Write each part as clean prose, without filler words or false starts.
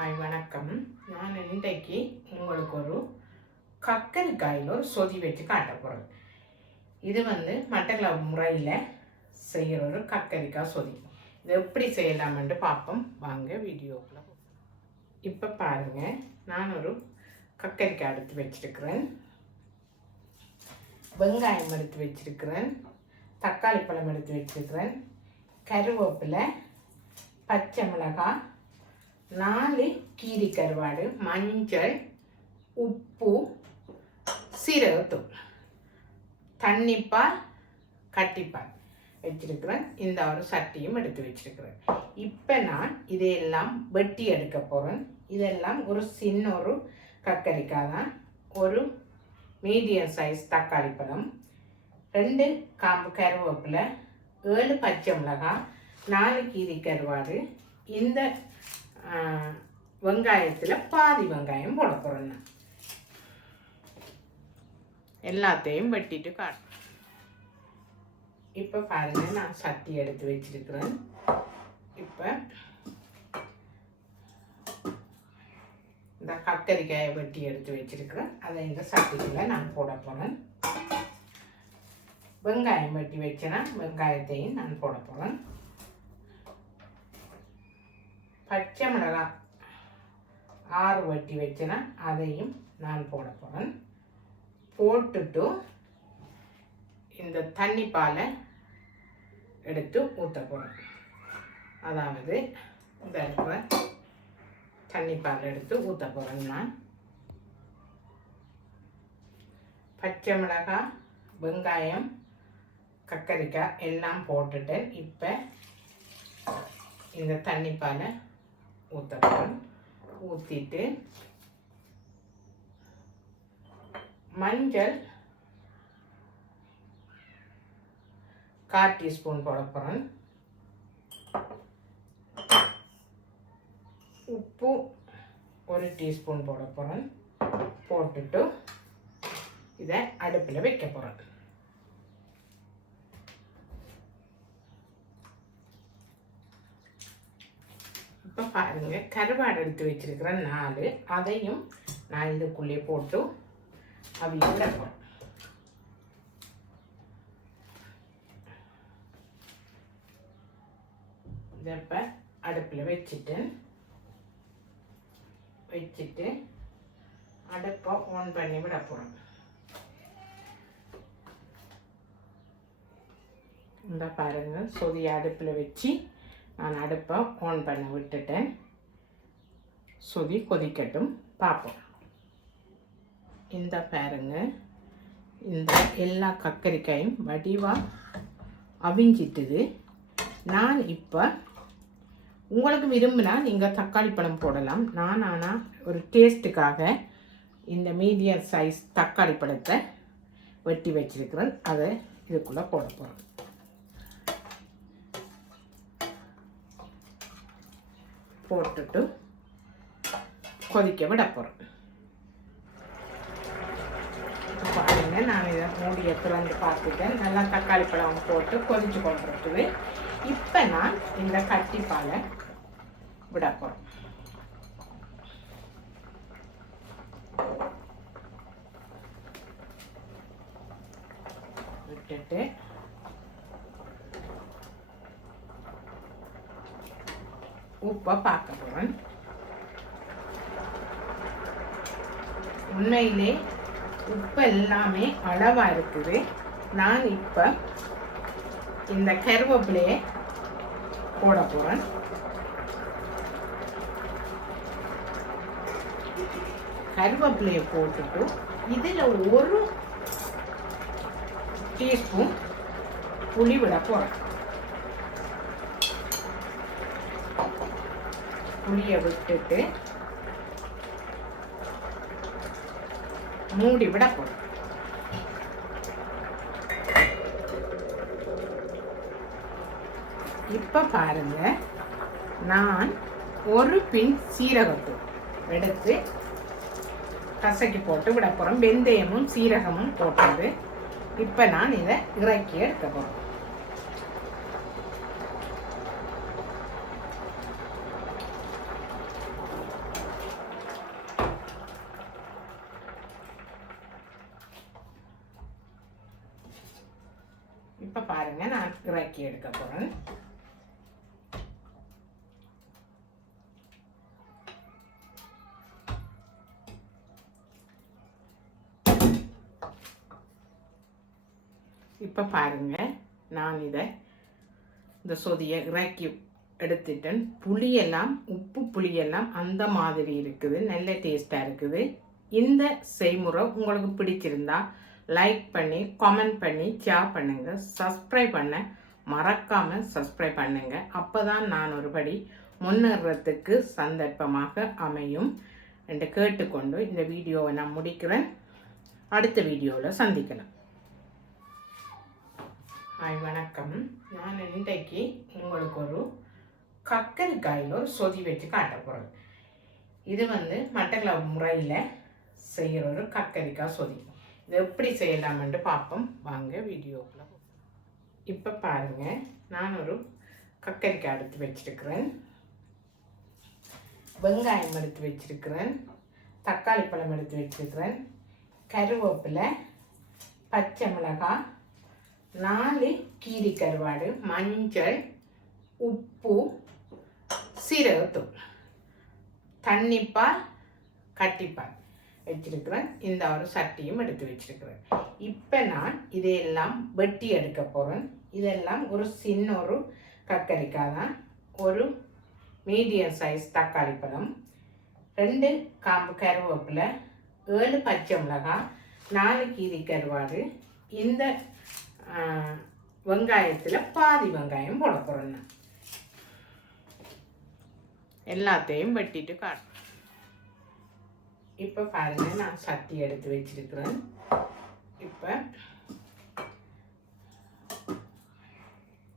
Hi வணக்கம். நான் இன்றைக்கு உங்களுக்கு ஒரு கக்கரிக்காயில் ஒரு சொதி வச்சு காட்ட போகிறேன். இது மட்டக்களப்பு முறையில் செய்கிற ஒரு கக்கரிக்காய் சொதி. இது எப்படி செய்யலாம்னு பார்ப்போம். வாங்க வீடியோக்குள்ள. இப்போ பாருங்கள், நான் ஒரு கக்கரிக்காய் எடுத்து வச்சுருக்கிறேன், வெங்காயம் எடுத்து வச்சுருக்கிறேன், தக்காளி பழம் எடுத்து வச்சுருக்கிறேன், கருவேப்பிலை, பச்சை மிளகாய், 4 கீரி கருவாடு, மஞ்சள், உப்பு, சீரகத்தூள், தண்ணிப்பால், கட்டிப்பால் வச்சிருக்கிறேன். இந்த ஒரு சட்டியும் எடுத்து வச்சிருக்கிறேன். இப்போ நான் இதையெல்லாம் வெட்டி எடுக்க போகிறேன். இதெல்லாம் ஒரு சின்ன ஒரு கக்கரிக்காய் தான். ஒரு மீடியம் சைஸ் தக்காளி பழம், 2 காம்பு கருவேப்பிலை, 7 பச்சை மிளகாய், 4 கீரி கருவாடு. இந்த வெங்காயத்தில் பாதி வெங்காயம் போட போகிறேன். நான் எல்லாத்தையும் வெட்டிட்டு காட்டுறேன். இப்போ பாருங்கள், நான் சட்டி எடுத்து வச்சிருக்கிறேன். இப்போ இந்த கத்தரிக்காயை வெட்டி எடுத்து வச்சிருக்கிறேன். அதை இந்த சட்டிக்குள்ளே நான் போட போகிறேன். வெங்காயம் வெட்டி வச்சேன்னா வெங்காயத்தையும் நான் போட போகிறேன். பச்சை மிளகாய் 6 வெட்டி வச்சேன்னா அதையும் நான் போட போகிறேன். போட்டுட்டு இந்த தண்ணி பாலை எடுத்து ஊற்ற போகிறேன். அதாவது இந்த இடத்துல தண்ணி பால் எடுத்து ஊற்ற போகிறேன். நான் பச்சை மிளகாய், வெங்காயம், கக்கரிக்காய் எல்லாம் போட்டுட்டேன். இப்போ இந்த தண்ணி பாலை ஊற்ற போகிறேன். ஊற்றிட்டு மஞ்சள் 1/4 டீஸ்பூன் போட போகிறேன். உப்பு 1 டீஸ்பூன் போட போகிறேன். போட்டுட்டு இதை அடுப்பில் வைக்க போகிறேன். இப்போ பாருங்கள், கருவாடு எடுத்து வச்சிருக்கிறேன் 4. அதையும் நான் இதுக்குள்ளே போட்டு அவிய விடப்போம். இதை இப்போ அடுப்பில் வச்சுட்டு அடுப்பை ஆன் பண்ணி விட போகிறோம். இந்த பாருங்கள், சொதிய அடுப்பில் வச்சு நான் அடுப்பை ஆன் பண்ண விட்டுட்டேன். சொதி கொதிக்கட்டும், பார்ப்போம். இந்த பாருங்க, இந்த எல்லா கக்கரிக்காயும் வடிவாக அவிஞ்சிட்டுது. நான் இப்போ உங்களுக்கு விரும்பினா நீங்கள் தக்காளி பழம் போடலாம். நான் ஆனால் ஒரு டேஸ்ட்டுக்காக இந்த மீடியம் சைஸ் தக்காளி பழத்தை வெட்டி வச்சிருக்கிறேன். அதை இதுக்குள்ளே போட போகிறேன். போட்டுட்டு கொதிக்க விட போகிறேன். பாருங்க, நான் இதை மூடியை திறந்து பார்த்துட்டேன். நல்லா தக்காளி பழம் போட்டு கொதிச்சு கொண்டுருக்குது. இப்போ நான் இந்த கட்டிப்பாலை விட போகிறேன். விட்டுட்டு உப்பை பார்க்க போகிறேன். உண்மையிலே உப்பு எல்லாமே அளவாக இருக்குது. நான் இப்போ இந்த கருவேப்பிலையை போட போகிறேன். கருவேப்பிலையை போட்டுட்டு இதில் 1 டீஸ்பூன் புளி விட போகிறேன். புளியை விட்டுட்டு மூடி விட போகிறோம். இப்போ பாருங்க, நான் 1 பின் சீரகத்தூள் எடுத்து கசக்கி போட்டு விட போகிறோம். வெந்தயமும் சீரகமும் போட்டது. இப்போ நான் இதை இறக்கி எடுக்க போகிறேன். இப்போ பாருங்க, நான் இறக்கி எடுக்க போகிறேன். இப்போ பாருங்க, நான் இந்த சொதியை இறக்கி எடுத்துட்டேன். புளியெல்லாம் உப்பு புளியெல்லாம் அந்த மாதிரி இருக்குது, நல்ல டேஸ்டாக இருக்குது. இந்த செய்முறை உங்களுக்கு பிடிச்சிருந்தா லைக் பண்ணி கமெண்ட் பண்ணி ஷேர் பண்ணுங்க. சப்ஸ்கிரைப் பண்ண மறக்காமல் சப்ஸ்கிரைப் பண்ணுங்க. அப்போ தான் நான் ஒருபடி முன்னேறத்துக்கு சந்தர்ப்பமாக அமையும் என்று கேட்டுக்கொண்டு இந்த வீடியோவை நான் முடிக்கிறேன். அடுத்த வீடியோவில் சந்திக்கலாம். ஹாய், வணக்கம். நான் இன்றைக்கு உங்களுக்கு ஒரு கக்கரிக்காயில் ஒரு சொதி வச்சு காட்ட போகிறேன். இது மட்டக்களப்பு முறையில் செய்கிற ஒரு கக்கரிக்காய் சொதி. இது எப்படி செய்யலாம்னு பார்ப்போம் வாங்க வீடியோக்குள்ள. இப்போ பாருங்கள், நான் ஒரு கக்கரிக்காய் எடுத்து வச்சிருக்கிறேன், வெங்காயம் எடுத்து வச்சிருக்கிறேன், தக்காளி பழம் எடுத்து வச்சிருக்கிறேன், கருவேப்பிலை, பச்சை மிளகாய், 4 கீரி கருவாடு, மஞ்சள், உப்பு, சீரகத்தூள், தண்ணிப்பால், கட்டிப்பால் வச்சிருக்கிறேன். இந்த ஒரு சட்டியும் எடுத்து வச்சிருக்கிறேன். இப்போ நான் இதையெல்லாம் வெட்டி எடுக்க போகிறேன். இதெல்லாம் ஒரு சின்ன ஒரு கக்கரிக்காய் தான். ஒரு மீடியம் சைஸ் தக்காளி பழம், 2 காம்பு கருவேப்பிலை, 7 பச்சை மிளகாய், 4 கீரி கருவாடு. இந்த வெங்காயத்தில் பாதி வெங்காயம் போட போகிறேன். நான் எல்லாத்தையும் வெட்டிட்டு காட்டுறேன். இப்போ பாருங்கள், நான் சட்டி எடுத்து வச்சிருக்கிறேன். இப்போ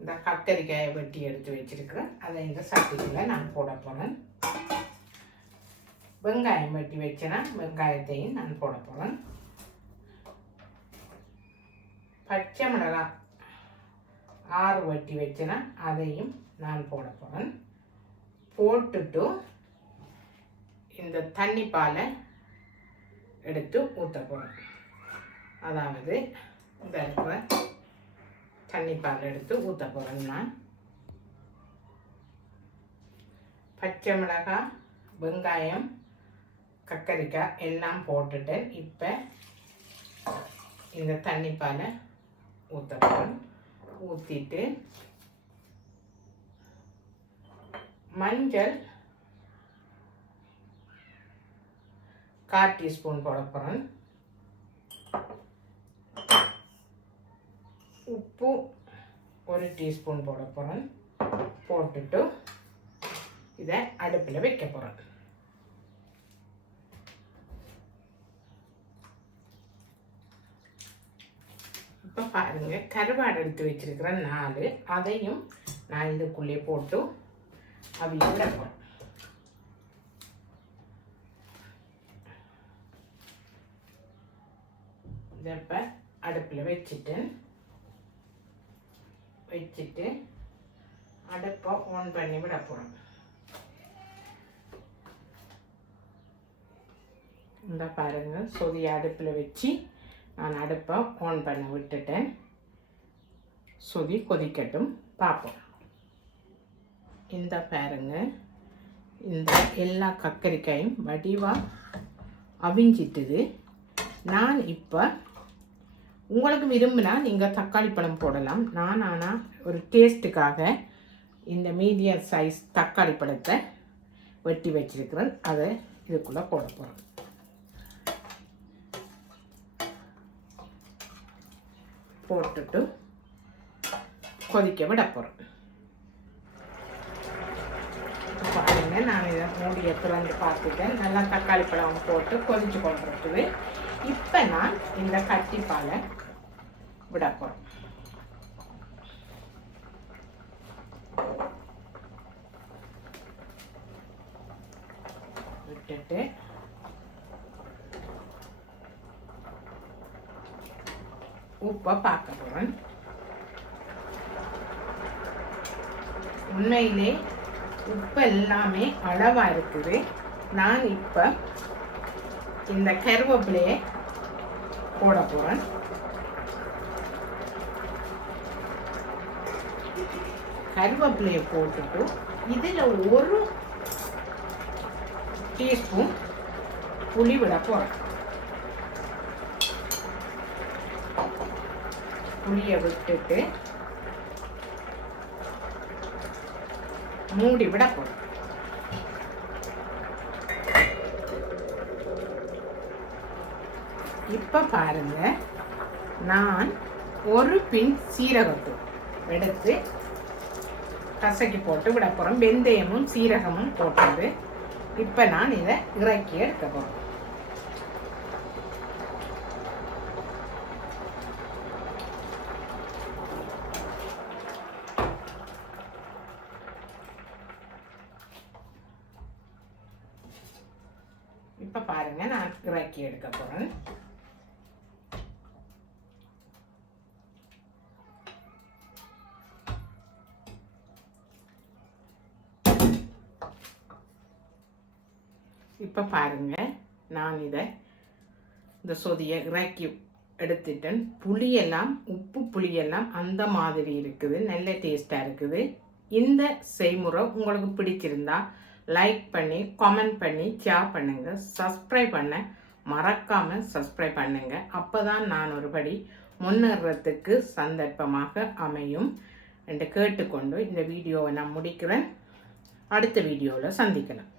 இந்த கத்தரிக்காயை வெட்டி எடுத்து வச்சிருக்கிறேன். அதை இந்த சட்டிக்குள்ளே நான் போட போகிறேன். வெங்காயம் வெட்டி வச்சேன்னா வெங்காயத்தையும் நான் போட போகிறேன். பச்சை மிளகாய் 6 வெட்டி வச்சேன்னா அதையும் நான் போட போகிறேன். போட்டுட்டு இந்த தண்ணி பாலை எடுத்து ஊற்ற போகிறேன். அதாவது இந்த இருக்கிற தண்ணி பால் எடுத்து ஊற்ற போகிறேன். நான் பச்சை மிளகாய், வெங்காயம், கக்கரிக்காய் எல்லாம் போட்டுட்டேன். இப்போ இந்த தண்ணி பாலை ஊற்ற போகிறேன். ஊற்றிட்டு மஞ்சள் 1/4 டீஸ்பூன் போட போகிறேன். உப்பு 1 டீஸ்பூன் போட போகிறேன். போட்டுட்டு இதை அடுப்பில் வைக்க போகிறேன். இப்போ பாருங்கள், கருவாடு எடுத்து வச்சிருக்கிறேன் 4. அதையும் நான் இதுக்குள்ளே போட்டு அவிய விடப்போம். இதை இப்போ அடுப்பில் வச்சுட்டு அடுப்பை ஆன் பண்ணி விட போகிறோம். இந்த பாருங்கள், சொதியை அடுப்பில் வச்சு நான் அடுப்பை ஆன் பண்ண விட்டுட்டேன். சொதி கொதிக்கட்டும், பார்ப்போம். இந்த பாருங்க, இந்த எல்லா கக்கரிக்காயும் வடிவாக அவிஞ்சிட்டுது. நான் இப்போ உங்களுக்கு விரும்பினா நீங்கள் தக்காளி பழம் போடலாம். நான் ஆனால் ஒரு டேஸ்ட்டுக்காக இந்த மீடியம் சைஸ் தக்காளி பழத்தை வெட்டி வச்சிருக்கிறேன். அதை இதுக்குள்ளே போட போகிறேன். போட்டுட்டு கொதிக்க விட போகிறேன். பாருங்க, நான் இதை மூடியை திறந்து பார்த்துட்டேன். நல்லா தக்காளி பழம் போட்டு கொதிச்சு கொண்டிருக்குது. இப்போ நான் இந்த கட்டிப்பாலை விட போகிறேன். விட்டுட்டு உப்பை பார்க்க போகிறேன். உண்மையிலே உப்பு எல்லாமே அளவாக இருக்குது. நான் இப்போ இந்த கருவேப்பிலையை போட போகிறேன். கருவேப்பிலையை போட்டுட்டு இதில் ஒரு டீஸ்பூன் புளி விட போகிறேன். புளியை விட்டுட்டு மூடி விட போகிறேன். இப்போ பாருங்க, நான் ஒரு பின் சீரகத்தூள் எடுத்து கசக்கி போட்டு விட போகிறேன். வெந்தயமும் சீரகமும் போட்டது. இப்போ நான் இதை இறக்கி எடுக்க போகிறேன். இப்போ பாருங்க, நான் இறக்கி எடுக்க போகிறேன். இப்போ பாருங்க, நான் இந்த சொதியை இறக்கி எடுத்துட்டேன். புளியெல்லாம் உப்பு புளியெல்லாம் அந்த மாதிரி இருக்குது. நல்ல டேஸ்டாக இருக்குது. இந்த செய்முறை உங்களுக்கு பிடிச்சிருந்தா லைக் பண்ணி கமெண்ட் பண்ணி ஷேர் பண்ணுங்கள். சப்ஸ்கிரைப் பண்ண மறக்காமல் சப்ஸ்கிரைப் பண்ணுங்கள். அப்போ தான் நான் ஒருபடி முன்னேறத்துக்கு சந்தர்ப்பமாக அமையும் என்று கேட்டுக்கொண்டு இந்த வீடியோவை நான் முடிக்கிறேன். அடுத்த வீடியோவில் சந்திக்கலாம்.